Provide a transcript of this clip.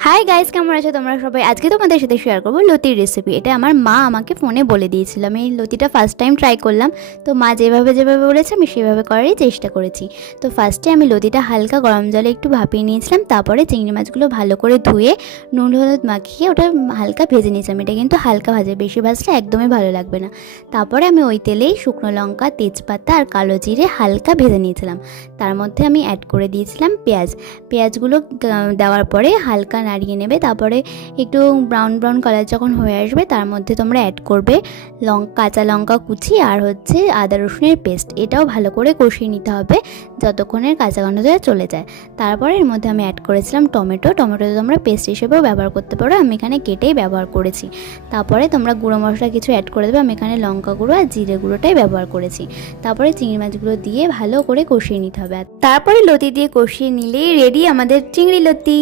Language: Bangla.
হাই গাইস, কেমন আছো তোমরা সবাই? আজকে তোমাদের সাথে শেয়ার করবো লতির রেসিপি। এটা আমার মা আমাকে ফোনে বলে দিয়েছিল। আমি এই লতিটা ফার্স্ট টাইম ট্রাই করলাম। তো মা যেভাবে যেভাবে বলেছে আমি সেভাবে করারই চেষ্টা করেছি। তো ফার্স্টে আমি লতিটা হালকা গরম জলে একটু ভাপিয়ে নিয়েছিলাম। তারপরে চিংড়ি মাছগুলো ভালো করে ধুয়ে নুন হলুদ মাখিয়ে ওটা হালকা ভেজে নিয়েছিলাম। এটা কিন্তু হালকা ভাজে, বেশি ভাজলে একদমই ভালো লাগবে না। তারপরে আমি ওই তেলেই শুকনো লঙ্কা, তেজপাতা আর কালো জিরে হালকা ভেজে নিয়েছিলাম। তার মধ্যে আমি অ্যাড করে দিয়েছিলাম পেঁয়াজগুলো দেওয়ার পরে হালকা নাড়িয়ে নেবে। তারপরে একটু ব্রাউন ব্রাউন কালার যখন হয়ে আসবে তার মধ্যে তোমরা অ্যাড করবে কাঁচা লঙ্কা কুচি আর হচ্ছে আদা রসুনের পেস্ট। এটাও ভালো করে কষিয়ে নিতে হবে যতক্ষণের কাঁচা গন্ধটা চলে যায়। তারপরে এর মধ্যে আমি অ্যাড করেছিলাম টমেটো তোমরা পেস্ট হিসেবেও ব্যবহার করতে পারো, আমি এখানে কেটেই ব্যবহার করেছি। তারপরে তোমরা গুঁড়ো মশলা কিছু অ্যাড করে দেবে, আমি এখানে লঙ্কা গুঁড়ো আর জিরে গুঁড়োটাই ব্যবহার করেছি। তারপরে চিংড়ি মাছগুলো দিয়ে ভালো করে কষিয়ে নিতে হবে। তারপরে লতি দিয়ে কষিয়ে নিলেই রেডি আমাদের চিংড়ি লতি।